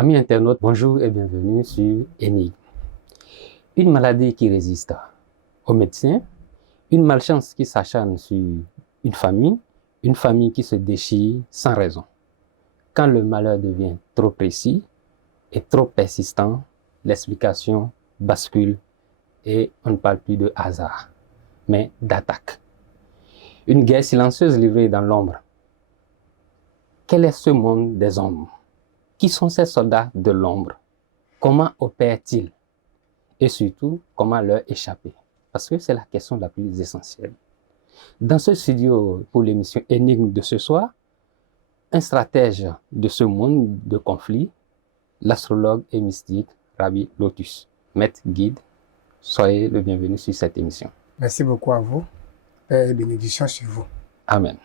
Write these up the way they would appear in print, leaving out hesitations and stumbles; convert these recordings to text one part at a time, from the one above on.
Amis internautes, bonjour et bienvenue sur Énigme. Une maladie qui résiste aux médecins, une malchance qui s'acharne sur une famille qui se déchire sans raison. Quand le malheur devient trop précis et trop persistant, l'explication bascule et on ne parle plus de hasard, mais d'attaque. Une guerre silencieuse livrée dans l'ombre. Quel est ce monde des hommes? Qui sont ces soldats de l'ombre? Comment opèrent-ils? Et surtout, comment leur échapper? Parce que c'est la question la plus essentielle. Dans ce studio, pour l'émission Énigme de ce soir, un stratège de ce monde de conflit, l'astrologue et mystique Rabbi Lotus. Maître guide, soyez le bienvenu sur cette émission. Merci beaucoup à vous. Paix et bénédiction sur vous. Amen.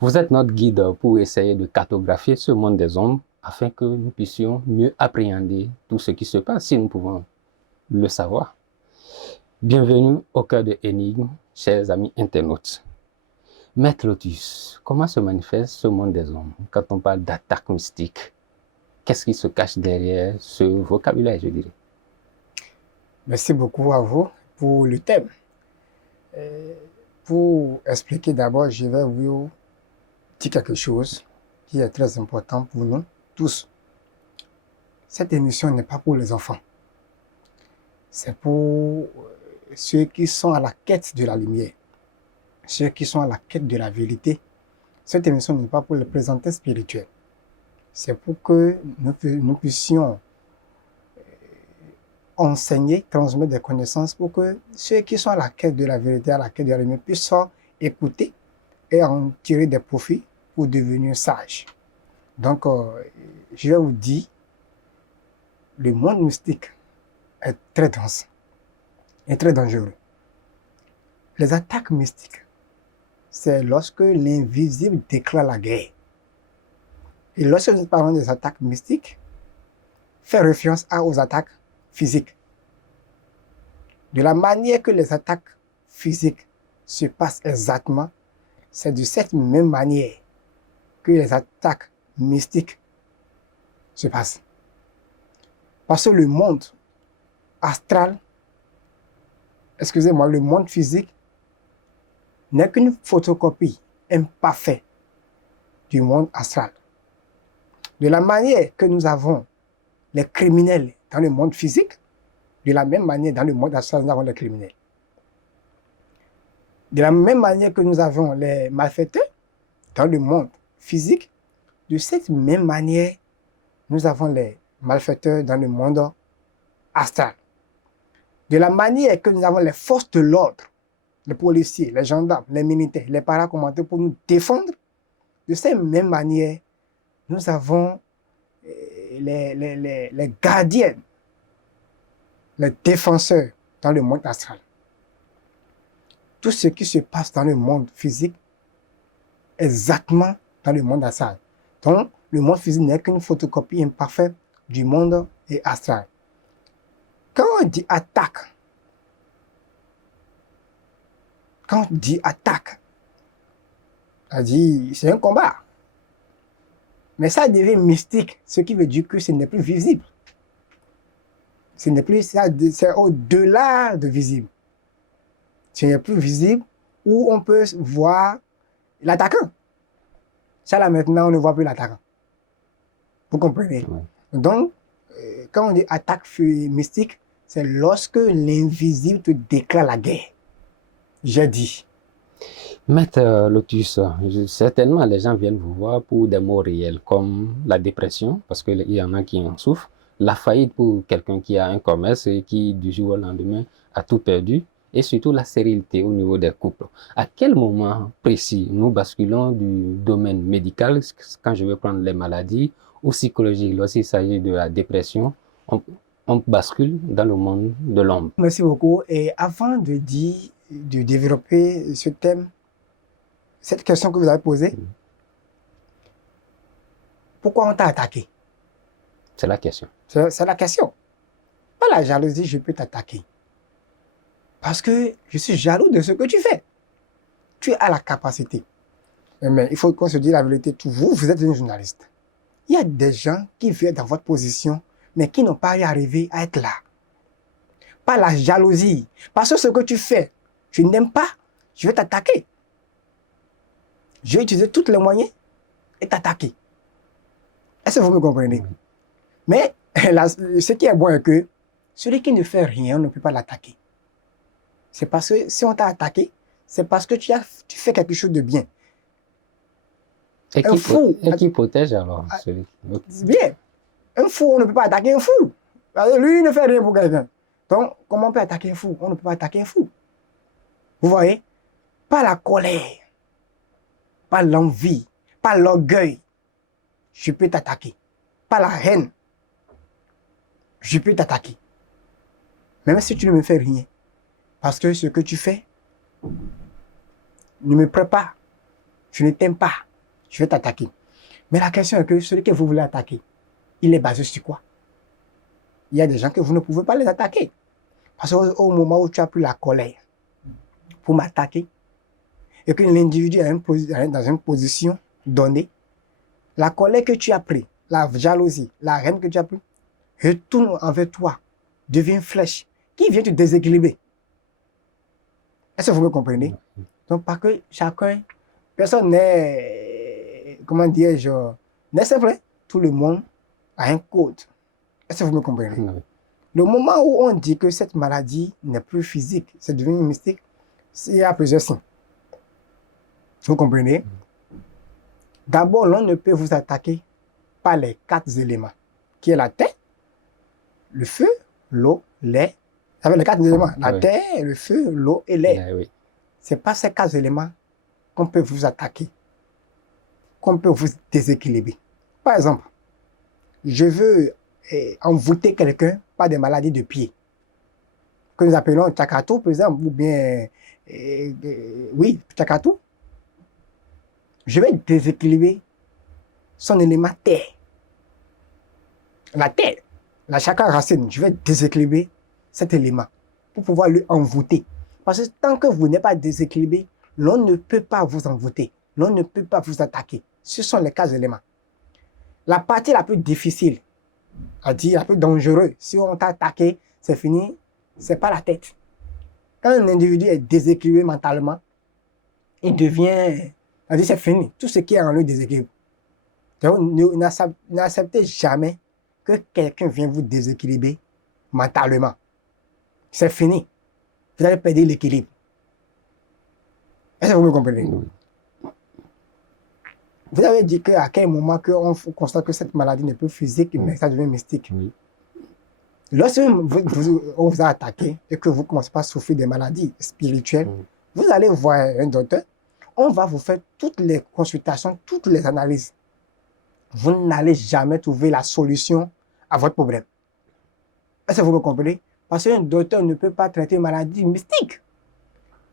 Vous êtes notre guide pour essayer de cartographier ce monde des hommes afin que nous puissions mieux appréhender tout ce qui se passe, si nous pouvons le savoir. Bienvenue au cœur de Énigme, chers amis internautes. Maître Lotus, comment se manifeste ce monde des hommes quand on parle d'attaque mystique? Qu'est-ce qui se cache derrière ce vocabulaire, je dirais? Merci beaucoup à vous pour le thème. Pour expliquer d'abord, je vais vous dire quelque chose qui est très important pour nous tous. Cette émission n'est pas pour les enfants. C'est pour ceux qui sont à la quête de la lumière, ceux qui sont à la quête de la vérité. Cette émission n'est pas pour les présenter spirituels. C'est pour que nous puissions enseigner, transmettre des connaissances pour que ceux qui sont à la quête de la vérité, à la quête de la lumière, puissent écouter et en tirer des profits pour devenir sages. Donc, je vais vous dire, le monde mystique est très dense et très dangereux. Les attaques mystiques, c'est lorsque l'invisible déclare la guerre. Et lorsque nous parlons des attaques mystiques, fait référence aux attaques physiques. De la manière que les attaques physiques se passent exactement, c'est de cette même manière que les attaques mystiques se passent. Parce que le monde astral, excusez-moi, le monde physique n'est qu'une photocopie imparfaite du monde astral. De la manière que nous avons les criminels dans le monde physique, de la même manière dans le monde astral, nous avons les criminels. De la même manière que nous avons les malfaiteurs dans le monde physique, de cette même manière, nous avons les malfaiteurs dans le monde astral. De la manière que nous avons les forces de l'ordre, les policiers, les gendarmes, les militaires, les paracommandeurs pour nous défendre, de cette même manière, nous avons les gardiens, les défenseurs dans le monde astral. Tout ce qui se passe dans le monde physique, exactement dans le monde astral. Donc, le monde physique n'est qu'une photocopie imparfaite du monde astral. Quand on dit attaque, c'est un combat. Mais ça devient mystique, ce qui veut dire que ce n'est plus visible. Ce n'est plus ça, c'est au-delà de visible. Ce n'est plus visible où on peut voir l'attaquant. Ça là maintenant, on ne voit plus l'attaquant. Vous comprenez? Oui. Donc, quand on dit attaque mystique, c'est lorsque l'invisible te déclare la guerre. J'ai dit. Maître Lotus, certainement les gens viennent vous voir pour des maux réels comme la dépression, parce qu'il y en a qui en souffrent, la faillite pour quelqu'un qui a un commerce et qui du jour au lendemain a tout perdu, et surtout la stérilité au niveau des couples. À quel moment précis nous basculons du domaine médical, quand je vais prendre les maladies, ou psychologique, lorsqu'il s'agit de la dépression, on bascule dans le monde de l'homme? Merci beaucoup. Et avant de développer ce thème, cette question que vous avez posée, pourquoi on t'a attaqué? C'est la question. C'est la question. Pas la jalousie, je peux t'attaquer. Parce que je suis jaloux de ce que tu fais. Tu as la capacité. Mais il faut qu'on se dise la vérité. Vous êtes un journaliste. Il y a des gens qui viennent dans votre position, mais qui n'ont pas arrivé à être là. Pas la jalousie. Parce que ce que tu fais, tu n'aimes pas, je vais t'attaquer. Je vais utiliser tous les moyens et t'attaquer. Est-ce que vous me comprenez? Mais ce qui est bon est que celui qui ne fait rien, on ne peut pas l'attaquer. C'est parce que si on t'a attaqué, c'est parce que tu fais quelque chose de bien. Et Un fou. Et qui protège alors celui Bien. Un fou, on ne peut pas attaquer un fou. Parce que lui, il ne fait rien pour quelqu'un. Donc, comment on peut attaquer un fou? On ne peut pas attaquer un fou. Vous voyez? Pas la colère, pas l'envie, pas l'orgueil. Je peux t'attaquer. Pas la haine. Je peux t'attaquer. Même si tu ne me fais rien. Parce que ce que tu fais ne me plaît pas. Je ne t'aime pas. Je vais t'attaquer. Mais la question est que celui que vous voulez attaquer, il est basé sur quoi? Il y a des gens que vous ne pouvez pas les attaquer. Parce qu'au moment où tu as pris la colère pour m'attaquer, et que l'individu est dans une position donnée, la colère que tu as pris, la jalousie, la haine que tu as pris, retourne envers toi, devient une flèche qui vient te déséquilibrer. Est-ce que vous me comprenez? Donc, parce que chacun, personne n'est, comment dirais-je, n'est simple. Tout le monde a un code. Est-ce que vous me comprenez? Le moment où on dit que cette maladie n'est plus physique, c'est devenu mystique, il y a plusieurs signes. Vous comprenez? D'abord, l'on ne peut vous attaquer par les 4 éléments, qui est la terre, le feu, l'eau, l'air. Vous savez les 4 éléments, la terre, le feu, l'eau et l'air. Oui. C'est pas ces 4 éléments qu'on peut vous attaquer, qu'on peut vous déséquilibrer. Par exemple, je veux envoûter quelqu'un par des maladies de pied, que nous appelons Tchakatou, par exemple, ou bien, oui, Tchakatou. Je vais déséquilibrer son élément terre. La terre, la chakra racine, je vais déséquilibrer cet élément pour pouvoir lui envoûter. Parce que tant que vous n'êtes pas déséquilibré, l'on ne peut pas vous envoûter, l'on ne peut pas vous attaquer. Ce sont les 4 éléments. La partie la plus difficile, à dire la plus dangereuse, si on t'a attaqué, c'est fini, c'est pas la tête. Quand un individu est déséquilibré mentalement, il devient, on dit c'est fini, tout ce qui est en lui déséquilibre. Donc, n'acceptez jamais que quelqu'un vienne vous déséquilibrer mentalement. C'est fini. Vous allez perdre l'équilibre. Est-ce que vous me comprenez? Oui. Vous avez dit qu'à quel moment on constate que cette maladie n'est plus physique, mais ça devient mystique. Oui. Lorsque on vous a attaqué et que vous commencez à souffrir des maladies spirituelles, vous allez voir un docteur, on va vous faire toutes les consultations, toutes les analyses. Vous n'allez jamais trouver la solution à votre problème. Est-ce que vous me comprenez? Parce qu'un docteur ne peut pas traiter une maladie mystique.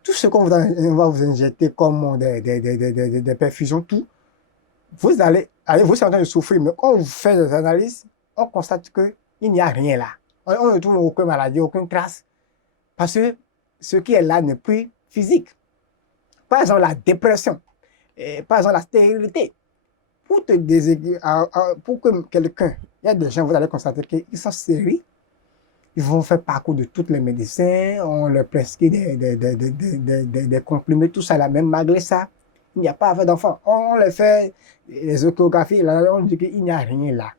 Tout ce qu'on va vous injecter comme des perfusions, tout, vous allez vous êtes en train de souffrir, mais quand vous faites des analyses, on constate qu'il n'y a rien là. On ne trouve aucune maladie, aucune trace. Parce que ce qui est là n'est plus physique. Par exemple, la dépression, par exemple, la stérilité. Pour que quelqu'un, il y a des gens, vous allez constater qu'ils sont stériles, ils vont faire parcours de tous les médecins, on leur prescrit des comprimés, tout ça là, même malgré ça, il n'y a pas d'enfant. On les fait les échographies, là, on dit qu'il n'y a rien là,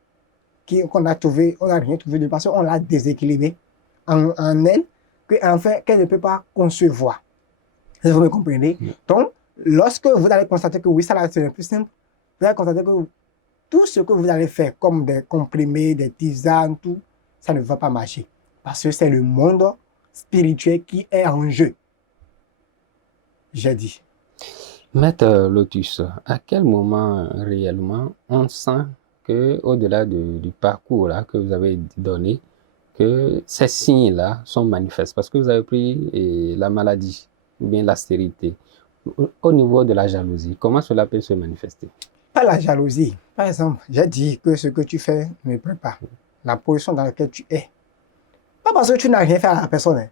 qu'on a trouvé, on n'a rien trouvé de parce qu'on l'a déséquilibré en elle, qu'elle ne peut pas concevoir. Vous me comprenez? Donc, lorsque vous allez constater que oui, ça là, c'est le plus simple, vous allez constater que tout ce que vous allez faire, comme des comprimés, des tisanes, tout, ça ne va pas marcher. Parce que c'est le monde spirituel qui est en jeu. J'ai dit. Maître Lotus, à quel moment réellement on sent que, au-delà du parcours là, que vous avez donné, que ces signes-là sont manifestes? Parce que vous avez pris la maladie ou bien la stérilité. Au niveau de la jalousie, comment cela peut se manifester? Pas la jalousie. Par exemple, j'ai dit que ce que tu fais ne me plaît pas. La position dans laquelle tu es. Pas parce que tu n'as rien fait à la personne.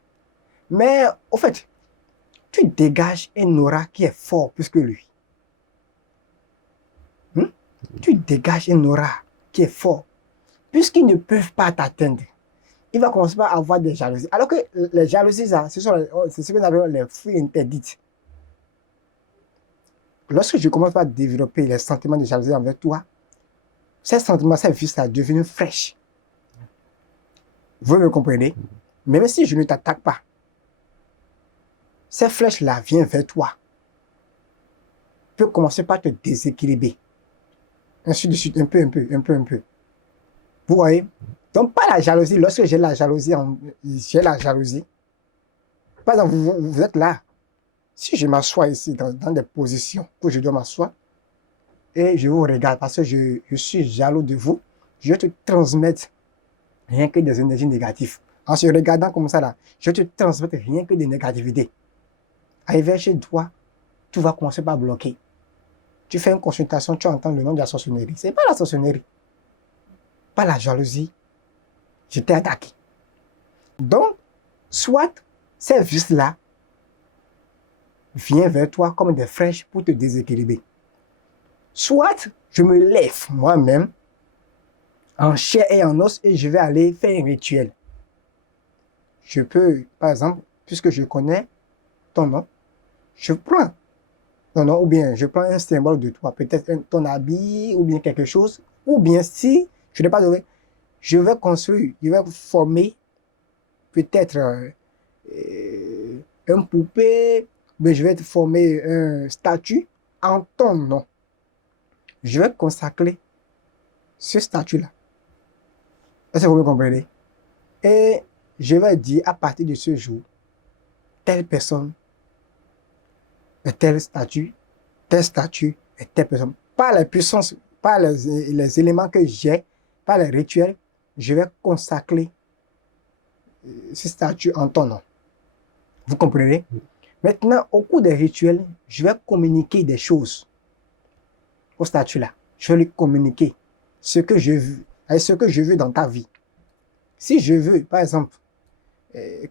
Mais, au fait, tu dégages un aura qui est fort plus que lui. Tu dégages un aura qui est fort, puisqu'ils ne peuvent pas t'atteindre, il va commencer par avoir des jalousies. Alors que les jalousies, c'est ce que nous appelons les fruits interdites. Lorsque je commence à développer les sentiments de jalousie envers toi, ces sentiments, ces vices-là deviennent fraîches. Vous me comprenez? Même si je ne t'attaque pas, ces flèches-là viennent vers toi. Peut commencer par te déséquilibrer. Ainsi de suite, un peu. Vous voyez? Donc, pas la jalousie. Lorsque j'ai la jalousie, par exemple, vous êtes là. Si je m'assois ici dans des positions où je dois m'asseoir, et je vous regarde parce que je suis jaloux de vous, je vais te transmettre rien que des énergies négatives. En se regardant comme ça là, je vais te transmettre rien que des négativités. Arrivé chez toi, tu vas commencer par bloquer. Tu fais une consultation, tu entends le nom de la sorcellerie. Ce n'est pas la sorcellerie, pas la jalousie. Je t'ai attaqué. Donc, soit ces vices-là viennent vers toi comme des flèches pour te déséquilibrer. Soit je me lève moi-même en chair et en os et je vais aller faire un rituel. Je peux, par exemple, puisque je connais ton nom, je prends ton nom ou bien je prends un symbole de toi, peut-être ton habit ou bien quelque chose, ou bien si je n'ai pas de... Je vais construire, je vais former peut-être un poupée, mais je vais former un statut en ton nom. Je vais consacrer ce statut-là. Est-ce que vous me comprenez? Et je vais dire à partir de ce jour, telle personne est tel statut est telle personne. Par les puissances, par les éléments que j'ai, par les rituels, je vais consacrer ce statut en ton nom. Vous comprenez? Maintenant, au cours des rituels, je vais communiquer des choses au statut-là. Je vais lui communiquer ce que je veux dans ta vie. Si je veux, par exemple,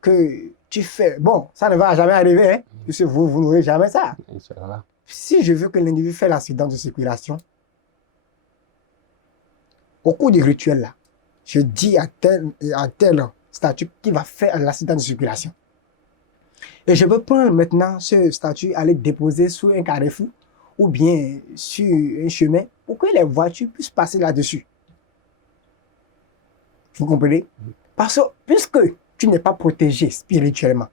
que tu fais... Bon, ça ne va jamais arriver, hein, puisque vous n'aurez jamais ça. Inch'Allah. Si je veux que l'individu fasse l'accident de circulation, au cours du rituel là, je dis à tel statut qu'il va faire l'accident de circulation. Et je peux prendre maintenant ce statut, aller déposer sur un carrefour ou bien sur un chemin pour que les voitures puissent passer là-dessus. Vous comprenez? Parce que puisque tu n'es pas protégé spirituellement,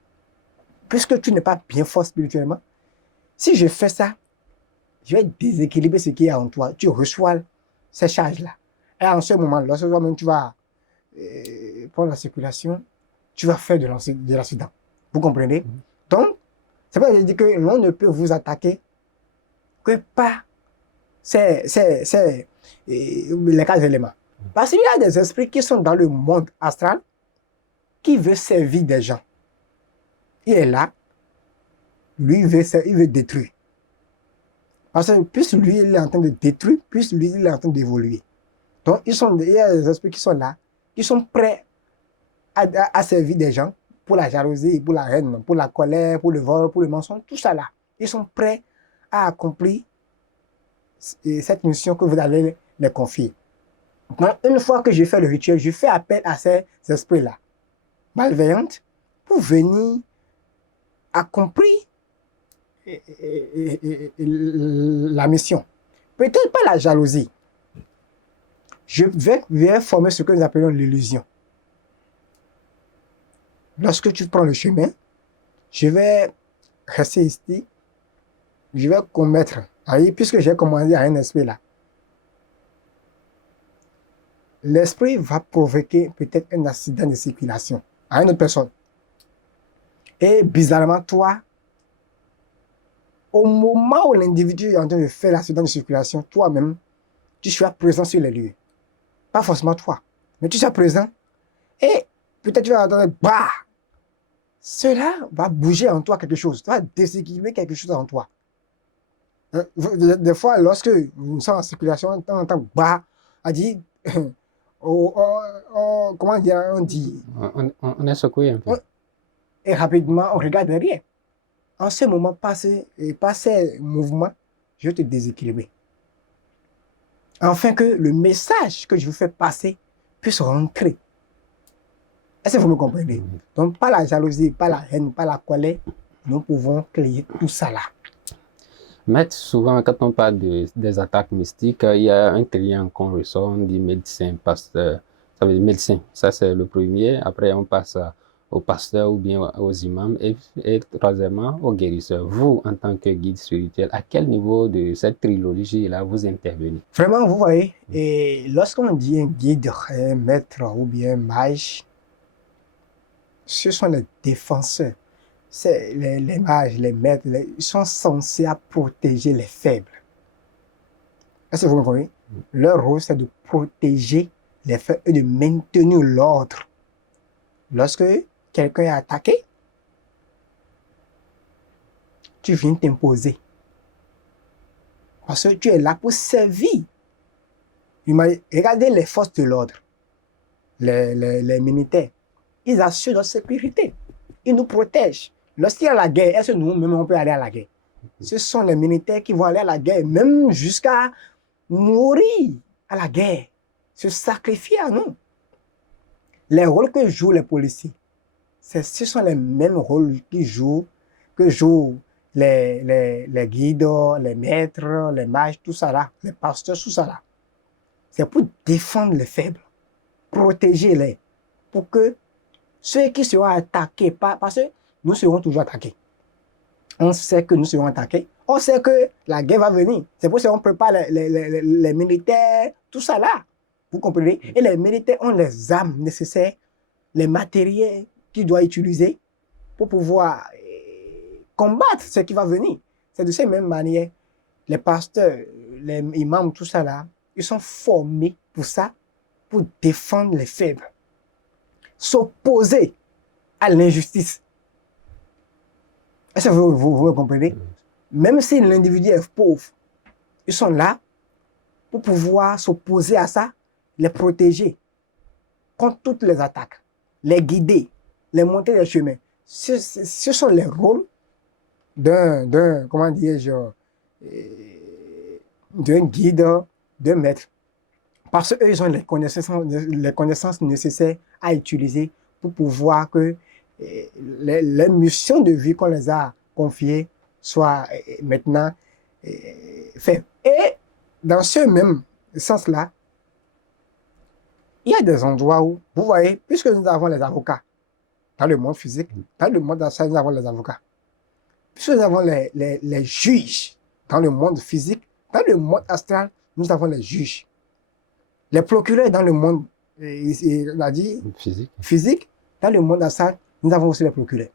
puisque tu n'es pas bien fort spirituellement, si je fais ça, je vais déséquilibrer ce qui est en toi. Tu reçois ces charges-là. Et en ce moment, lorsque toi-même tu vas prendre la circulation, tu vas faire de l'accident. Vous comprenez? Donc, c'est pas que je dis que l'on ne peut vous attaquer que par les 4 éléments. Parce qu'il y a des esprits qui sont dans le monde astral qui veulent servir des gens. Il est là, lui, il veut détruire. Parce que plus lui, il est en train de détruire, plus lui, il est en train d'évoluer. Donc, il y a des esprits qui sont là, qui sont prêts à servir des gens pour la jalousie, pour la haine, pour la colère, pour le vol, pour le mensonge, tout ça là. Ils sont prêts à accomplir cette mission que vous allez les confier. Donc, une fois que je fais le rituel, je fais appel à ces esprits-là, malveillants, pour venir accomplir la mission. Peut-être pas la jalousie. Je vais former ce que nous appelons l'illusion. Lorsque tu prends le chemin, je vais rester ici, je vais commettre, puisque j'ai commandé à un esprit là, l'esprit va provoquer peut-être un accident de circulation à une autre personne. Et bizarrement, toi, au moment où l'individu est en train de faire l'accident de circulation, toi-même, tu seras présent sur les lieux. Pas forcément toi, mais tu seras présent. Et peut-être tu vas entendre, bah, cela va bouger en toi quelque chose. Tu vas déséquilibrer quelque chose en toi. Des fois, lorsque nous sommes en circulation, on entend, bah, on dit, comment dire, on dit. On est secoué un peu. Et rapidement, on regarde derrière. En ce moment, par ces mouvements, je vais te déséquilibrer. afin que le message que je vous fais passer puisse rentrer. Est-ce que vous me comprenez? Donc, pas la jalousie, pas la haine, pas la colère, nous pouvons créer tout ça là. Maître, souvent, quand on parle des attaques mystiques, il y a un triangle qu'on ressort, on dit médecin, pasteur. Ça veut dire médecin, ça c'est le premier. Après, on passe au pasteur ou bien aux imams et troisièmement, aux guérisseurs. Vous, en tant que guide spirituel, à quel niveau de cette trilogie-là vous intervenez? Vraiment, vous voyez, et lorsqu'on dit un guide, un maître ou bien un mage, ce sont les défenseurs. C'est les mages, les maîtres, ils sont censés à protéger les faibles. Est-ce que vous me comprenez? Leur rôle, c'est de protéger les faibles et de maintenir l'ordre. Lorsque quelqu'un est attaqué, tu viens t'imposer. Parce que tu es là pour servir. Regardez les forces de l'ordre, les militaires. Ils assurent notre sécurité. Ils nous protègent. Lorsqu'il y a la guerre, est-ce que nous-mêmes on peut aller à la guerre? Ce sont les militaires qui vont aller à la guerre, même jusqu'à mourir à la guerre, se sacrifier à nous. Les rôles que jouent les policiers, ce sont les mêmes rôles que jouent les guides, les maîtres, les mages, tout ça là, les pasteurs, tout ça là. C'est pour défendre les faibles, protéger les, pour que ceux qui seront attaqués, parce que nous serons toujours attaqués. On sait que nous serons attaqués. On sait que la guerre va venir. C'est pour ça qu'on prépare les militaires, tout ça là. Vous comprenez? Et les militaires ont les armes nécessaires, les matériels qu'ils doivent utiliser pour pouvoir combattre ce qui va venir. C'est de cette même manière, les pasteurs, les imams, tout ça là, ils sont formés pour ça, pour défendre les faibles, s'opposer à l'injustice. Est-ce que vous comprenez? Même si l'individu est pauvre, ils sont là pour pouvoir s'opposer à ça, les protéger contre toutes les attaques, les guider, les monter les chemins. Ce sont les rôles d'un comment dirais-je, d'un guide, d'un maître. Parce qu'eux, ils ont les connaissances nécessaires à utiliser pour pouvoir que les missions de vie qu'on les a confiées soient maintenant faites. Et dans ce même sens-là, il y a des endroits où, vous voyez, puisque nous avons les avocats dans le monde physique, dans le monde astral, nous avons les avocats. Puisque nous avons les juges dans le monde physique, dans le monde astral, nous avons les juges. Les procureurs dans le monde, il a dit, physique, dans le monde astral, nous avons aussi les procureurs.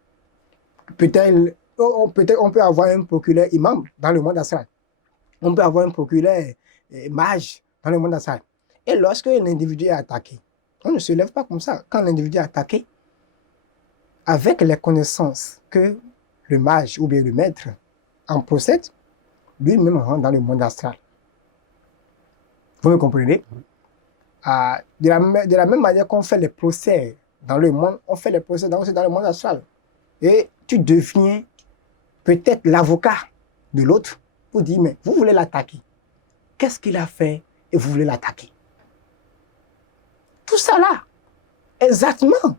Peut-être on peut avoir un procureur imam dans le monde astral. On peut avoir un procureur mage dans le monde astral. Et lorsque l'individu est attaqué, on ne se lève pas comme ça. Quand l'individu est attaqué, avec les connaissances que le mage ou bien le maître en possède, lui-même rentre dans le monde astral. Vous me comprenez? De la même manière qu'on fait les procès dans le monde, on fait les procès aussi dans le monde astral. Et tu deviens peut-être l'avocat de l'autre pour dire, mais vous voulez l'attaquer. Qu'est-ce qu'il a fait et vous voulez l'attaquer? Tout ça là, exactement.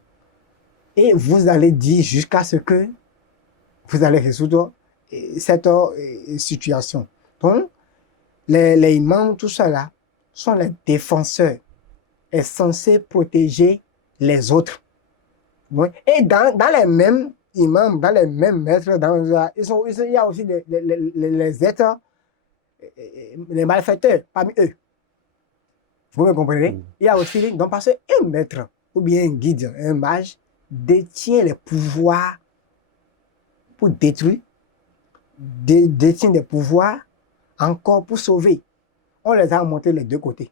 Et vous allez dire jusqu'à ce que vous allez résoudre cette situation. Donc, les imams, tout ça là, sont les défenseurs et censés protéger les autres. Et dans les mêmes imams, dans les mêmes maîtres, il y a aussi les êtres, les malfaiteurs parmi eux. Vous me comprenez? Il y a aussi, donc parce qu'un maître ou bien un guide, un mage, détient les pouvoirs pour détruire, détient des pouvoirs encore pour sauver. On les a montrés les deux côtés.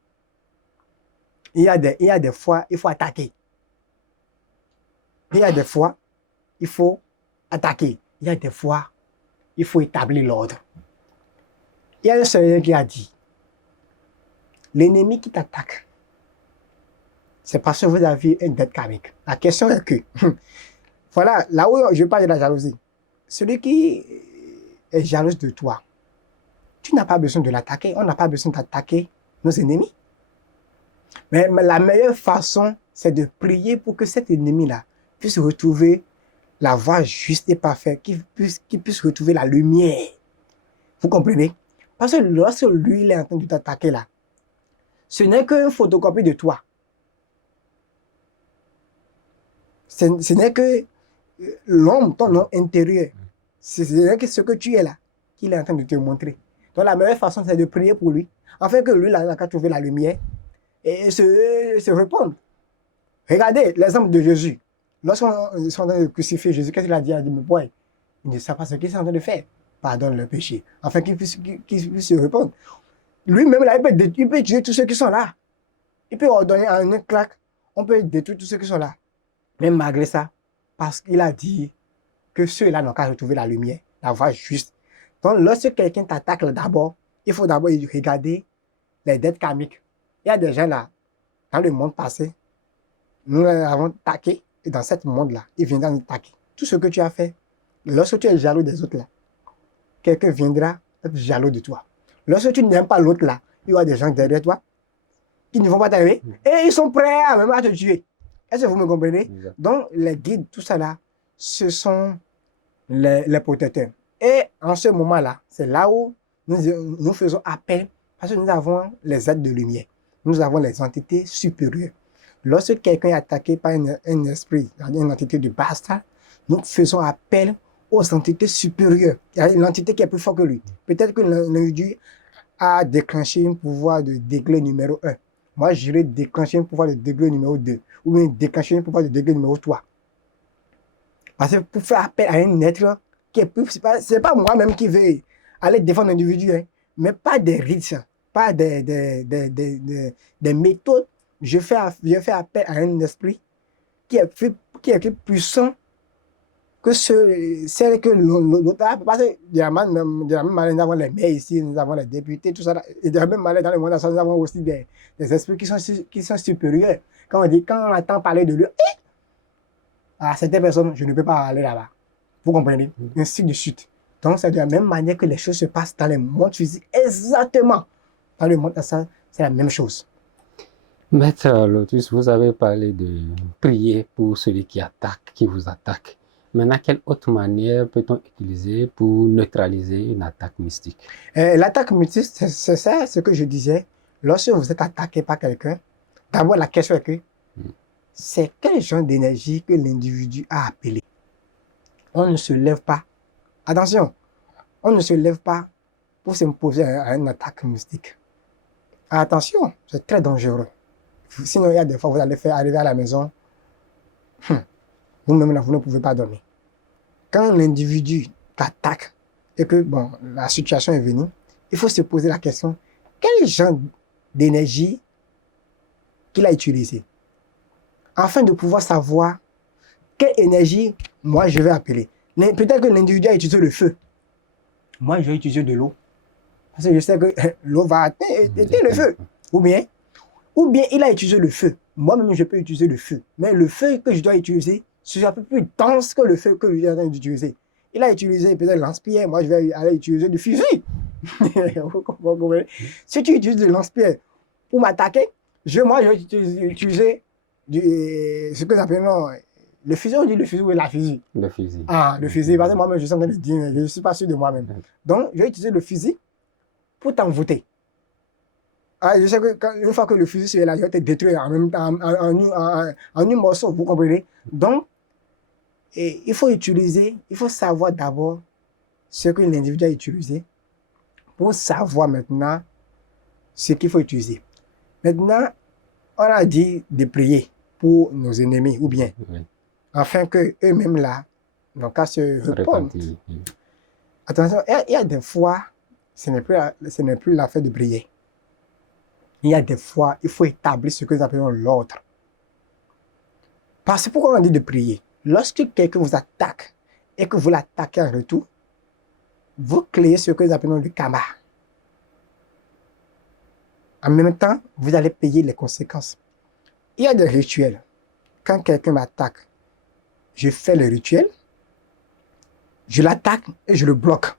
Il y a des fois, il faut attaquer. Il y a des fois, il faut attaquer. Il y a des fois, il faut établir l'ordre. Il y a un Seigneur qui a dit, l'ennemi qui t'attaque, c'est parce que vous avez une dette karmique. La question est que, voilà, là où je parle de la jalousie, celui qui est jaloux de toi, tu n'as pas besoin de l'attaquer, on n'a pas besoin d'attaquer nos ennemis. Mais la meilleure façon, c'est de prier pour que cet ennemi-là puisse retrouver la voie juste et parfaite, qu'il puisse retrouver la lumière. Vous comprenez? Parce que lorsque lui, il est en train de t'attaquer là, ce n'est qu'une photocopie de toi. Ce n'est que l'homme, ton homme intérieur. Ce n'est que ce que tu es là, qu'il est en train de te montrer. Donc la meilleure façon, c'est de prier pour lui, afin que lui, il n'a qu'à trouver la lumière et se répondre. Regardez l'exemple de Jésus. Lorsqu'on est en train de crucifier Jésus, qu'est-ce qu'il a dit? Il a dit, mais boy, il ne sait pas ce qu'il est en train de faire. Pardonne le péché. Afin qu'il puisse se répondre. Lui-même, là, il peut tuer tous ceux qui sont là. Il peut ordonner en une claque, on peut détruire tous ceux qui sont là. Mais malgré ça, parce qu'il a dit que ceux-là n'ont qu'à retrouver la lumière, la voie juste. Donc, lorsque quelqu'un t'attaque d'abord, il faut d'abord regarder les dettes karmiques. Il y a des gens là, dans le monde passé, nous avons taqué, et dans ce monde-là, ils viendront nous taquer. Tout ce que tu as fait, lorsque tu es jaloux des autres là, quelqu'un viendra être jaloux de toi. Lorsque tu n'aimes pas l'autre là, il y aura des gens derrière toi qui ne vont pas t'aimer et ils sont prêts à même à te tuer. Est-ce que vous me comprenez? Donc, les guides, tout ça là, ce sont les protecteurs. Et en ce moment-là, c'est là où nous faisons appel parce que nous avons les aides de lumière. Nous avons les entités supérieures. Lorsque quelqu'un est attaqué par un esprit, une entité de bastard, nous faisons appel aux entités supérieures. Il y a une entité qui est plus forte que lui. Peut-être que l'individu a déclenché un pouvoir de degré numéro 1. Moi, j'irai déclencher un pouvoir de degré numéro 2. Ou bien déclencher un pouvoir de degré numéro 3. Parce que pour faire appel à un être qui est plus... C'est pas moi-même qui vais aller défendre l'individu, hein, mais pas des rites, pas des méthodes. Je fais appel à un esprit qui est plus puissant que celle que l'autre a. Parce que de la même manière, nous avons les maires ici, nous avons les députés, tout ça. Et de la même manière, dans le monde entier, nous avons aussi des esprits qui sont supérieurs. Quand on entend parler de lui, à certaines personnes, je ne peux pas aller là-bas. Vous comprenez? Ainsi de suite. Donc, c'est de la même manière que les choses se passent dans le monde physique. Exactement. Dans le monde astral, c'est la même chose. Maître Lotus, vous avez parlé de prier pour celui qui attaque, qui vous attaque. Maintenant, quelle autre manière peut-on utiliser pour neutraliser une attaque mystique? L'attaque mystique, c'est ça ce que je disais. Lorsque vous êtes attaqué par quelqu'un, d'abord la question est que c'est quel genre d'énergie que l'individu a appelé. On ne se lève pas. Attention, on ne se lève pas pour s'imposer à une attaque mystique. Attention, c'est très dangereux. Sinon, il y a des fois, vous allez arriver à la maison, vous-même là, vous ne pouvez pas dormir. Quand l'individu t'attaque et que bon, la situation est venue, il faut se poser la question, quel genre d'énergie qu'il a utilisé, afin de pouvoir savoir quelle énergie moi je vais appeler. Peut-être que l'individu a utilisé le feu. Moi, je vais utiliser de l'eau. Parce que je sais que l'eau va éteindre le feu. Ou bien, il a utilisé le feu. Moi-même, je peux utiliser le feu. Mais le feu que je dois utiliser, c'est un peu plus dense que le feu que je suis en train d'utiliser. Il a utilisé peut-être lance-pierre. Moi, je vais aller utiliser du fusil. Si tu utilises du lance-pierre pour m'attaquer, moi, je vais utiliser ce que nous appelons le fusil. On dit le fusil ou la fusil? Le fusil. Ah, le fusil. Parce que moi-même, je suis en train de dire, je ne suis pas sûr de moi-même. Donc, je vais utiliser le fusil pour t'envoûter. Ah, je sais que une fois que le fusil est là, je vais te détruire en même temps, en un morceau, vous comprenez? Donc, il faut savoir d'abord ce que l'individu a utilisé pour savoir maintenant ce qu'il faut utiliser. Maintenant, on a dit de prier pour nos ennemis, ou bien, afin qu'eux-mêmes là, n'ont qu'à se répondre. Attention, il y a des fois, ce n'est plus l'affaire de prier. Il y a des fois, il faut établir ce que nous appelons l'ordre. Parce que pourquoi on dit de prier? Lorsque quelqu'un vous attaque et que vous l'attaquez en retour, vous créez ce que nous appelons le karma. En même temps, vous allez payer les conséquences. Il y a des rituels. Quand quelqu'un m'attaque, je fais le rituel, je l'attaque et je le bloque.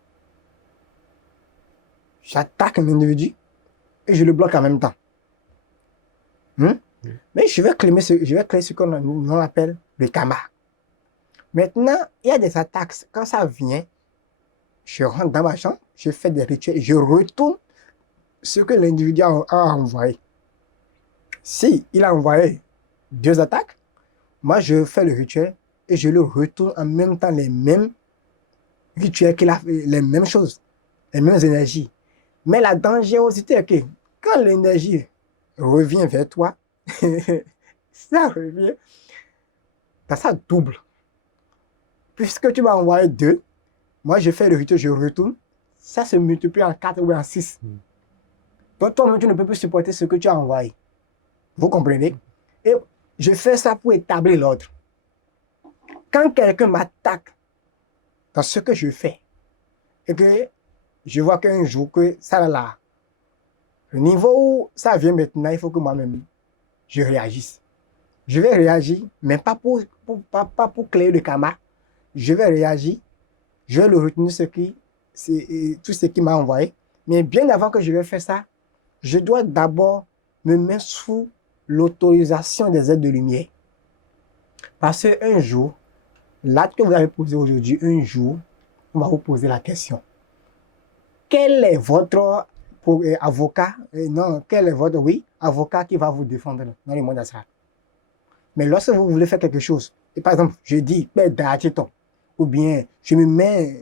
J'attaque un individu et je le bloque en même temps. Mais je vais créer ce qu'on appelle le karma. Maintenant, il y a des attaques. Quand ça vient, je rentre dans ma chambre, je fais des rituels et je retourne ce que l'individu a envoyé. Si il a envoyé 2 attaques, moi je fais le rituel et je le retourne en même temps les mêmes rituels qu'il a fait, les mêmes choses, les mêmes énergies. Mais la dangerosité est que quand l'énergie revient vers toi, ça revient, ça double. Puisque tu m'as envoyé 2, moi je fais le rituel, je retourne, ça se multiplie en 4 ou en 6. Donc toi-même, tu ne peux plus supporter ce que tu as envoyé. Vous comprenez? Et je fais ça pour établir l'ordre. Quand quelqu'un m'attaque dans ce que je fais, et que je vois qu'un jour que ça là, le niveau où ça vient maintenant, il faut que moi-même, je réagisse. Je vais réagir, mais pas pour créer le karma. Je vais réagir, je vais le retenir tout ce qui m'a envoyé. Mais bien avant que je vais faire ça, je dois d'abord me mettre sous l'autorisation des êtres de lumière. Parce qu'un jour, l'acte que vous avez posé aujourd'hui, un jour, on va vous poser la question. Quel est votre avocat, quel est votre, avocat qui va vous défendre dans le monde astral? Mais lorsque vous voulez faire quelque chose, et par exemple, je dis, ou bien je me mets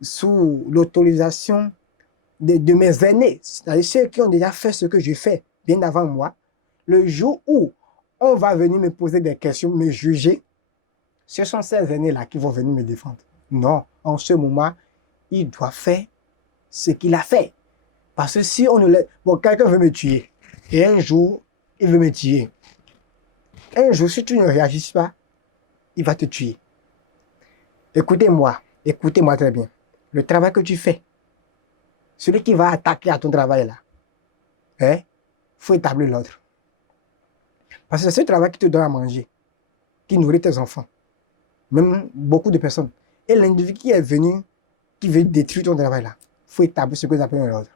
sous l'autorisation de mes aînés, c'est-à-dire ceux qui ont déjà fait ce que je fais bien avant moi, le jour où on va venir me poser des questions, me juger, ce sont ces aînés-là qui vont venir me défendre. Non, en ce moment, il doit faire ce qu'il a fait. Parce que si on ne laisse... Bon, quelqu'un veut me tuer, et un jour, il veut me tuer. Un jour, si tu ne réagis pas, il va te tuer. Écoutez-moi très bien. Le travail que tu fais, celui qui va attaquer à ton travail là, faut établir l'ordre. Parce que c'est ce travail qui te donne à manger, qui nourrit tes enfants, même beaucoup de personnes. Et l'individu qui est venu, qui veut détruire ton travail là, faut établir ce que nous appelons l'ordre.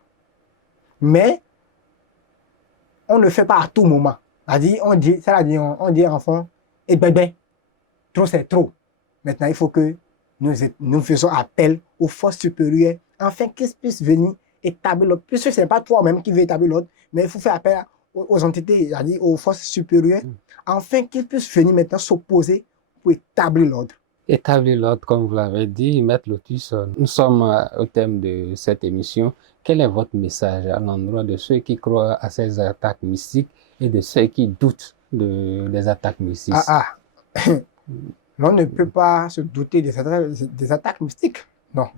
Mais on ne le fait pas à tout moment. On dit enfant, et bébé, trop c'est trop. Maintenant, il faut que nous faisons appel aux forces supérieures afin qu'ils puissent venir établir l'ordre. Puisque ce n'est pas toi-même qui veux établir l'ordre, mais il faut faire appel aux entités, aux forces supérieures, afin qu'ils puissent venir maintenant s'opposer pour établir l'ordre. Établir l'ordre, comme vous l'avez dit, Maître Lotus, nous sommes au thème de cette émission. Quel est votre message à l'endroit de ceux qui croient à ces attaques mystiques et de ceux qui doutent des attaques mystiques? On ne peut pas se douter des attaques mystiques. Non.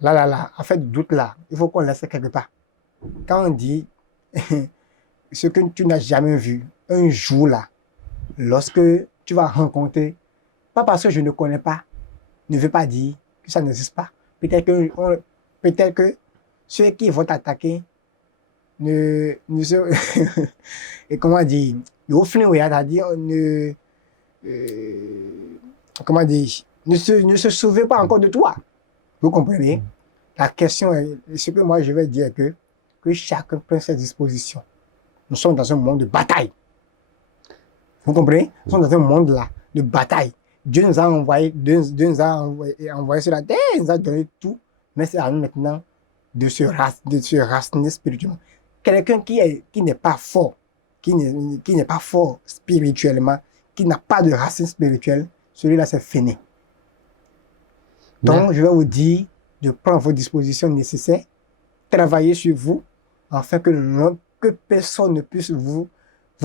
Là, en fait, doute là, il faut qu'on laisse quelque part. Quand on dit ce que tu n'as jamais vu, un jour là, lorsque tu vas rencontrer, pas parce que je ne connais pas, ne veut pas dire que ça n'existe pas. Peut-être que ceux qui vont t'attaquer ne se... et comment dire, ne se souviennent pas encore de toi. Vous comprenez? La question est, ce que moi je vais dire que chacun prenne ses dispositions. Nous sommes dans un monde de bataille. Vous comprenez? Nous sommes dans un monde là de bataille. Dieu nous a envoyé sur la terre, il nous a donné tout, mais c'est à nous maintenant de se raciner spirituellement. Quelqu'un qui n'est pas fort, qui n'est pas fort spirituellement, qui n'a pas de racine spirituelle, celui-là c'est fini. Donc je vais vous dire de prendre vos dispositions nécessaires, travailler sur vous, afin que personne ne puisse vous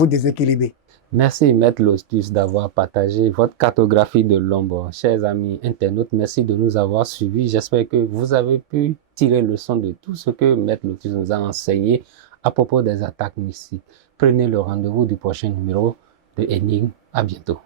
déséquilibrer. Merci, Maître Lotus, d'avoir partagé votre cartographie de l'ombre. Chers amis internautes, merci de nous avoir suivis. J'espère que vous avez pu tirer leçon de tout ce que Maître Lotus nous a enseigné à propos des attaques mystiques. Prenez le rendez-vous du prochain numéro de Énigme. À bientôt.